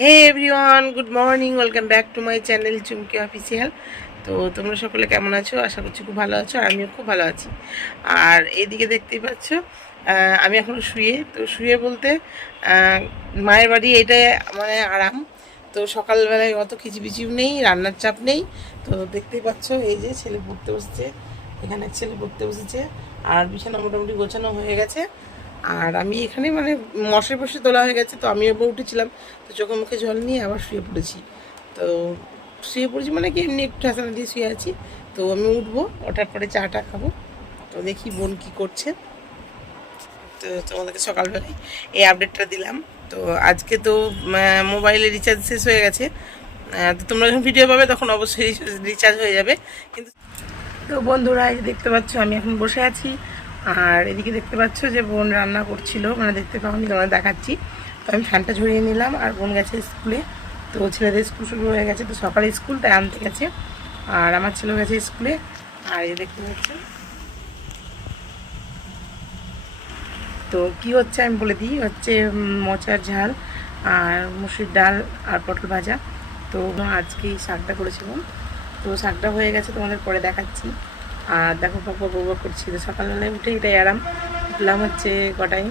Hey everyone, good morning, welcome back to my channel Chumki official. তো তোমরা সকলে কেমন আছো? আশা করছি খুব ভালো আছো, আর আমিও খুব ভালো আছি। আর এইদিকে দেখতেই পাচ্ছ, আমি এখন শুয়ে বলতে মায়ের বাড়ি এটাই মানে আরাম। তো সকালবেলায় অত খিচিবিচিও নেই, রান্নার চাপ নেই। তো দেখতেই পাচ্ছ, এই যে ছেলে পড়তে বসেছে, এখানে ছেলে পড়তে বসেছে, আর বিছানা মোটামুটি গোছানো হয়ে গেছে। আর আমি এখানে মানে মশার বসে তোলা হয়ে গেছে, তো আমি এবার উঠেছিলাম, তো চোখে মুখে জল নিয়ে আবার শুয়ে পড়েছি। তো শুয়ে পড়েছি মানে কি, এমনি একটু ঠাসানা দিয়ে শুয়ে আছি। তো আমি উঠবো, ওঠার পরে চাটা খাবো। তো দেখি বোন কী করছে। তো তোমাদেরকে সকালবেলায় এই আপডেটটা দিলাম। তো আজকে তো মোবাইলে রিচার্জ শেষ হয়ে গেছে। তো তোমরা যখন ভিডিও পাবে তখন অবশ্যই রিচার্জ হয়ে যাবে। কিন্তু তো বন্ধুরা, এই যে দেখতে পাচ্ছ আমি এখন বসে আছি, আর এদিকে দেখতে পাচ্ছ যে বোন রান্না করছিল, মানে দেখতে পাওনি, তোমাদের দেখাচ্ছি। তো আমি ফ্যানটা ঝরিয়ে নিলাম, আর বোন গেছে স্কুলে। তো ছেলেদের স্কুল শুরু হয়ে গেছে, তো সকালে স্কুল তাই আনতে গেছে, আর আমার ছেলেও গেছে স্কুলে। আর এই দেখতে পাচ্ছেন তো কি হচ্ছে আমি বলে দিই, হচ্ছে মোচার ঝাল আর মুসুর ডাল আর পটল ভাজা। তো আজকে এই শাকটা করেছিলাম, তো শাকটা হয়ে গেছে, তোমাদের পরে দেখাচ্ছি। আর দেখো পাপা বউবা করছি, তো সকালবেলায় উঠে এটাই আরাম। উঠলাম হচ্ছে কটায়,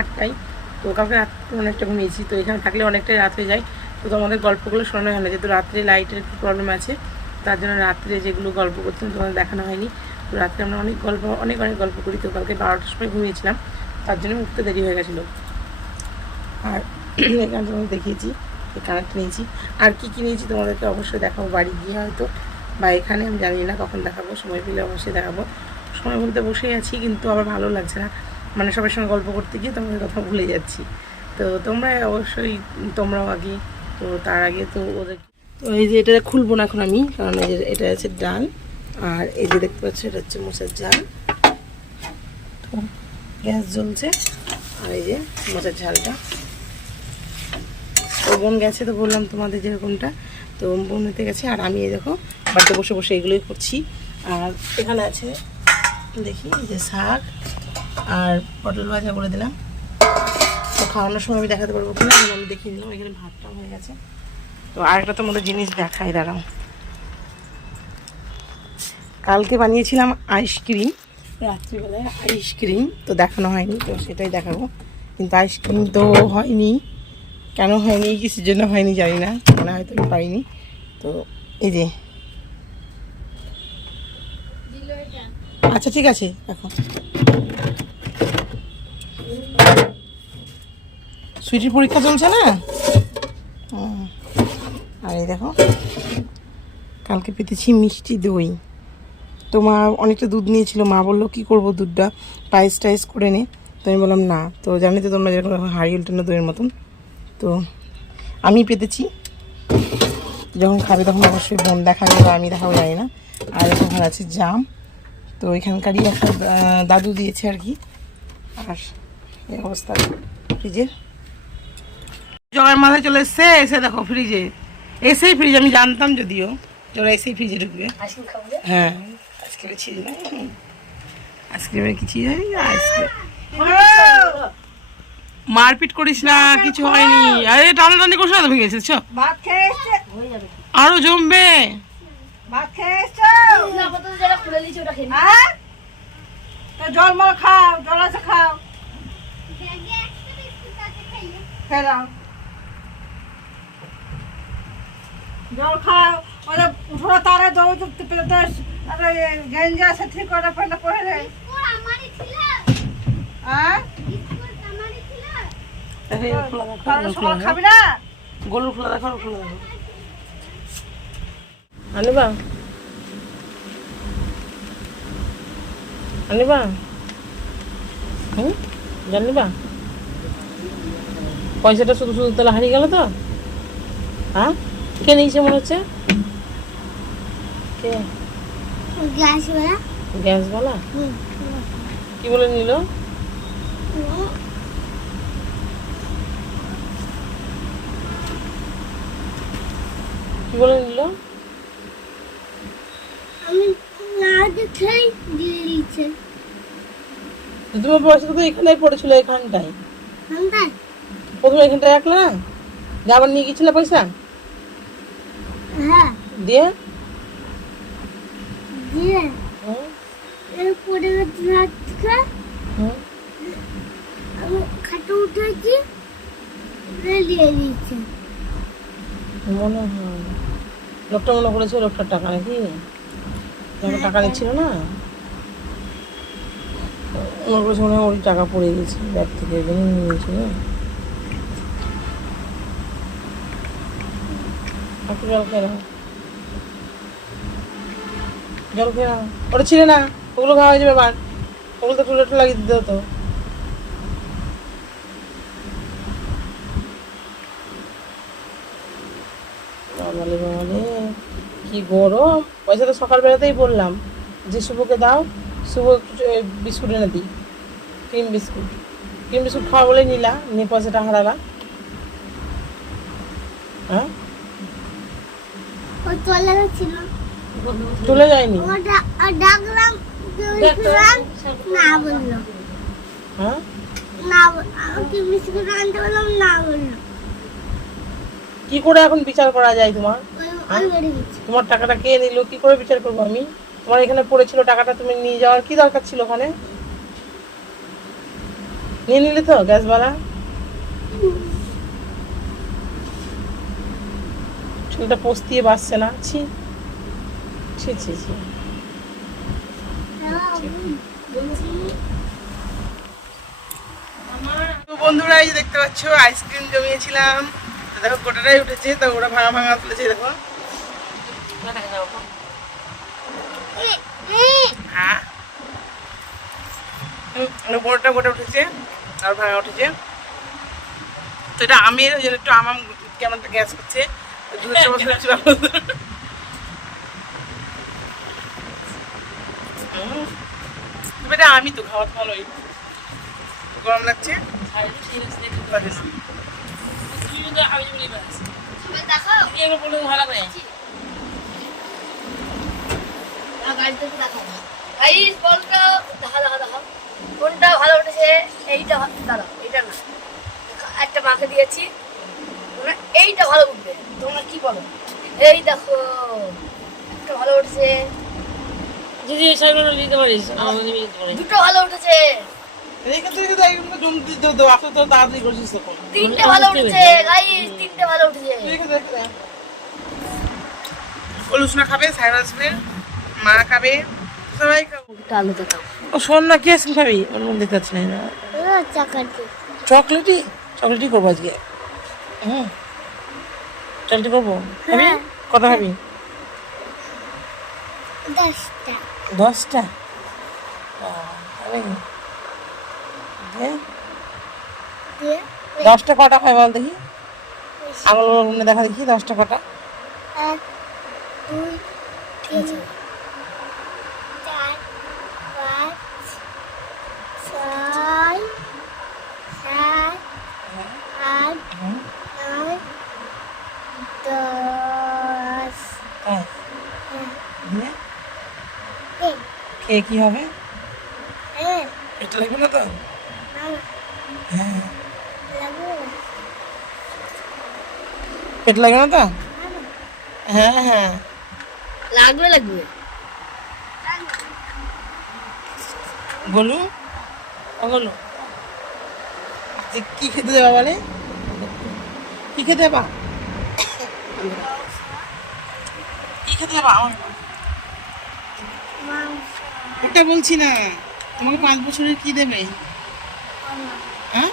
8টায়। তো কাউকে রাত অনেকটা ঘুমিয়েছি, তো এখানে থাকলে অনেকটাই রাত হয়ে যায়। তো তোমাদের গল্পগুলো শোনানো হয় না, যেহেতু রাত্রে লাইটের একটু প্রবলেম আছে, তার জন্য রাত্রে যেগুলো গল্প করছিলাম তোমাদের দেখানো হয়নি। তো রাত্রে আমরা অনেক গল্প করি। তো কালকে 12টার সময় ঘুমিয়েছিলাম, তার জন্য উঠতে দেরি হয়ে গেছিলো। আর এখানে তোমাদের দেখিয়েছি, এই কানেরটা নিয়েছি। আর কী কী নিয়েছি তোমাদেরকে অবশ্যই দেখাবো বাড়ি গিয়ে হয়তো, বা এখানে আমি জানি না কখন দেখাবো, সময় পেলে অবশ্যই দেখাবো। সময় বলতে বসেই আছি, কিন্তু আবার ভালো লাগছে না, মানে সবার সঙ্গে গল্প করতে গিয়ে তোমাদের কথা ভুলে যাচ্ছি। তো তোমরা অবশ্যই, তোমরাও আগে, তো তার আগে তো ওদের, তো এই যে এটা খুলবো না এখন আমি, কারণ এই যে এটা আছে ডাল, আর এই যে দেখতে পাচ্ছ এটা হচ্ছে মোচার ঝাল। তো গ্যাস জ্বলছে, আর এই যে মোচার ঝালটা। তো বোন গেছে, তো বললাম তোমাদের যেরকমটা, তো বোন নিতে গেছে, আর আমি এই দেখো বাড়িতে বসে বসে এগুলোই করছি। আর এখানে আছে দেখি এই যে শাক আর পটল ভাজা করে দিলাম। তো খাওয়ানোর সময় আমি দেখাতে পারবো কিনা আমি দেখিয়ে দিলাম। এখানে ভাতটা হয়ে গেছে। তো আরেকটা তোমাদের জিনিস দেখাই, দাঁড়াও। কালকে বানিয়েছিলাম আইসক্রিম, রাত্রিবেলায় আইসক্রিম, তো দেখানো হয়নি, তো সেটাই দেখাবো। কিন্তু আইসক্রিম তো হয়নি, কেন হয়নি, কিসের জন্য হয়নি জানি না, মনে হয়তো আমি পারিনি। তো এই যে, আচ্ছা ঠিক আছে দেখো, সুইটির পরীক্ষা চলছে না। আর এই দেখো, কালকে পেতেছি মিষ্টি দই। তো মা অনেকটা দুধ নিয়েছিল, মা বললো কী করবো দুধটা, পায়েস টাইস করে নে। তো আমি বললাম না, তো জানি তো তোমরা যেরকম হাড়ি উল্টানো দইয়ের মতন, তো আমি পেতেছি। যখন খাবে তখন অবশ্যই বোন দেখাবে বা আমি দেখাবো জানি না। আর এখানে আছে জাম, তো এখানকারই একটা দাদু দিয়েছে আর কি। আর এই অবস্থা ফ্রিজের, জগার মাথায় চলে এসছে, এসে দেখো ফ্রিজে, এসেই ফ্রিজ, আমি জানতাম যদিও ওরা এসেই ফ্রিজে ঢুকবে। হ্যাঁ, আইসক্রিমের ছিল না, আইসক্রিমের কিছু হয় আইসক্রিম। মারপিট করিস না, কিছু হয়নি। আরে টানাটানি করছো না, ভেঙে এসেছ, আরো জমবে। জল মাল খাও, জল আছে খাও, জল খাও। ওদের উঠোরা তারে দৌড় গেঞ্জি আছে ঠিক করে ফেলে পরে খাবি না, গলু খোলা দেখো, খোলা দেখো আনিবা, আনিবা, জানিবা পয়সাটা শুধু শুধু তাহলে হারিয়ে গেল তো। হ্যাঁ, কে নিয়েছে মনে হচ্ছে, কে? গ্যাসওয়ালা কি বলে নিল? কি বলে নিল? তোমার পয়সা তো এখানেই পড়েছিল, এখানটায় প্রথমে এখানটায় রাখলে না, যাবার নিয়ে গেছিলে পয়সা? হ্যাঁ দিয়ে দিয়ে হুম, এরপরে রাতকে হুম। আমি খাটে উঠেছি রেলিয়ে দিয়েছে। মনে হয় লোকটা মনে করেছে লোকটার টাকা নাকি যখন টাকা নিচ্ছিল না মনে করেছে মনে হয় ওরই টাকা পড়ে গেছে ব্যাগ থেকে ওই জন্য নিয়ে নিয়েছিল। একটু জল খেয়ে নাও, জল খেয়ে নাও। ওটা ছিল না, ওগুলো খাওয়া হয়ে যাবে আবার, ওগুলো তো টুলেটে লাগিয়ে দিতে হতো। বাবালে বাবালে কি গরম। পয়সা তো সকালবেলাতেই বললাম যে শুভকে দাও, শুভ একটু বিস্কুট এনে দিই, ক্রিম বিস্কুট। ক্রিম বিস্কুট খাওয়া বলেই নিলা, নিয়ে পয়সাটা হারালা। হ্যাঁ ও চলে গেছিল, তুলে যায়নি। ডাকলাম বলছিলাম না বললো, হ্যাঁ না আমাকে বিস্কুট আনতে বললাম না বললো। কি করে এখন বিচার করা যায় তোমার? আমি বেড়ে গেছি। তোমার টাকাটা কে নিল, কি করে বিচার করবো আমি? তোমার এখানে পড়েছিল টাকাটা, তুমি নিয়ে যাওয়ার কি দরকার ছিল? ওখানে নিয়ে নিলে তো গ্যাস ভাড়া। ছেলেটা পস্তিয়ে বাঁচছে না। ছি ছি ছি ছি। তো বন্ধুরা এই যে দেখতে পাচ্ছ আইসক্রিম জমিয়েছিলাম, তো দেখো গোটাটাই উঠেছে, তো ওরা ভাঙা ভাঙা তুলেছে। দেখো হ্যাঁ বড়টা গোটা উঠেছে আর ভাঙা উঠেছে। তো এটা আমের, ওই জন্য একটু আম কেমন গ্যাস করছে। এটা আমি তো খাওয়া ভালোই, গরম লাগছে। কোনটা ভালো উঠেছে? এইটা দাঁড়াও, এইটা না, একটা মাকে দিয়েছি, এইটা ভালো উঠবে, তোমরা কি বলো? এই দেখো একটা ভালো উঠেছে, দিদি সাইকেল নিতে পারিস, আমাদের নিতে পারিস। দুটো ভালো উঠেছে, তিনটে ভালো উঠেছে গাইস, তিনটে ভালো উঠেছে। লুসনা খাবে, সাইরা আসবে, মা খাবে, সবাই খাবো। আলু দেখা ও শোন না, কি আইসক্রিম খাবি? ওর মধ্যে দেখতে পাচ্ছি না। চাকাটি চকলেটই, চকলেটই করবো আজকে। হুম চকলেট করবো। খাবি? হ্যাঁ। কত খাবি? 10টা 10টা? দিয়ে 10টা কটা খাই বল দেখি, আঙুল দেখা দেখি 10টা কটা। 1 2 3 4 5 6 7 8 9 10 তাই দিয়ে এই খেয়ে কি হবে? হ্যাঁ এটা লাগবে না তো? না হ্যাঁ লাগবে না পেট লাগবে না তো? হ্যাঁ হ্যাঁ লাগবে লাগবে বলু ও বলু কি খেতে দেবা বলে? কি খেতে দেবা? কি খেতে দেবা? ওটা বলছি না, তোমাকে 5 বছরের কি দেবে? হ্যাঁ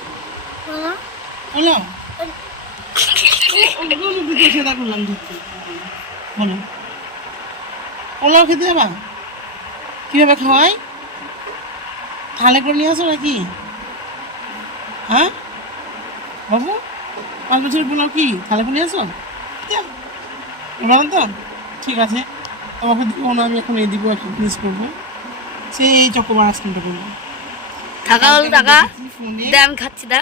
বলো, সেটা করলাম ধরতে। বলো পোলাও খেতে দেবা? কীভাবে খাওয়াই? থালে করে নিয়ে আসো নাকি? হ্যাঁ বাবু, 5 বছরের পোলাও কি থালে করে নিয়ে আসো? বলো তো, ঠিক আছে তোমাকে দিব না, আমি এখন এই দিব, একটা জিনিস করবো, সেই চকোবার আইসক্রিমটা করবো। টাকা হলো টাকা ফোনে দে, আমি খাচ্ছি দা।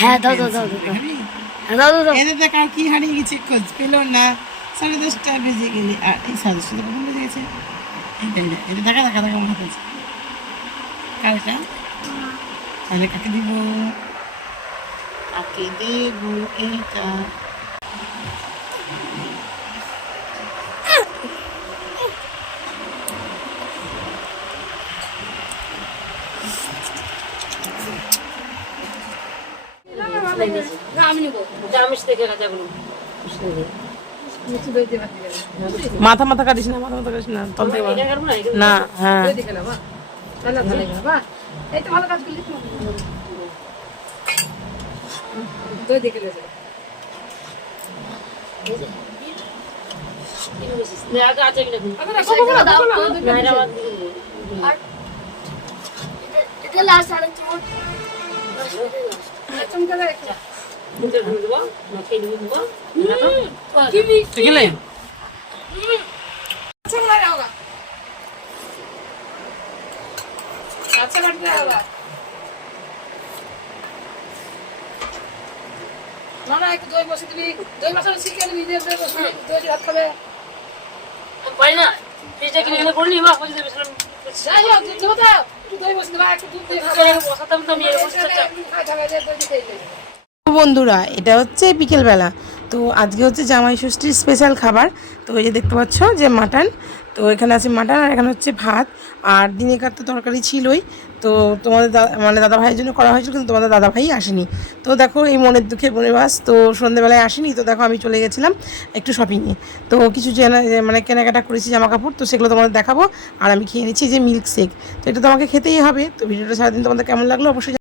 হ্যাঁ দাও দাও দাও দাও হ্যাঁ দাও দাও দাও এদের দেখ আর কি হারিয়ে গেছে, খোঁজ পেল না। 10:30 বেজে গেলে, আর এই 10:30 কখন বেজে গেছে? এইটাই না, এটা দেখা দেখা দেখা মনে হচ্ছে কারটা। তাহলে কাকে দিব? কাকে দেব এটা। না আমি নেবো জামিস থেকে কাঁচাগুলো মাথা মাথা কাটিস না, মাথা মাথা কাটিস না, তল থেকে এটা কাটবো না না। হ্যাঁ এই তো ভালো কাজ করলি আগে আছে কিনা না এটা আমার দিকে দিবো। আর এটা লাস্ট আর চুমুট মুখে ঢুকে দেবো না খেয়ে ঢুকে দেবো না তো তুই গেলে আচ্ছা কাটতে হবে না না একটু দই বসে দিবি দই বসানো শিখে নিবি নিজে দই বসে দই দিয়ে হাত খাবে পারি না ফ্রিজটা কিনে এনে করলি মা বুঝতে পেরেছিলাম যাই হোক দুধ দেবো তো একটু দই বসে দেবো একটু দুধ দিয়ে খাবে বসাতাম তো আমি এরকম বন্ধুরা, এটা হচ্ছে বিকেলবেলা। তো আজকে হচ্ছে জামাই ষষ্ঠীর স্পেশাল খাবার। তো এই যে দেখতে পাচ্ছ যে মাটন, তো এখানে আছে মাটন আর এখানে হচ্ছে ভাত, আর দিনেকার তো তরকারি ছিলই। তো তোমাদের মানে দাদা ভাইয়ের জন্য করা হয়েছিল, কিন্তু তোমাদের দাদা ভাই আসেনি। তো দেখো এই মনের দুঃখে বনিবাস, তো সন্ধ্যেবেলায় আসেনি। তো দেখো আমি চলে গেছিলাম একটু শপিংয়ে, তো কিছু মানে কেনাকাটা করেছি জামা কাপড়, তো সেগুলো তোমাদের দেখাবো। আর আমি খেয়ে নিচ্ছি যে মিল্ক শেক, তো এটা তো আমাকে খেতেই হবে। তো ভিডিওটা সারাদিন তোমাদের কেমন লাগলো অবশ্যই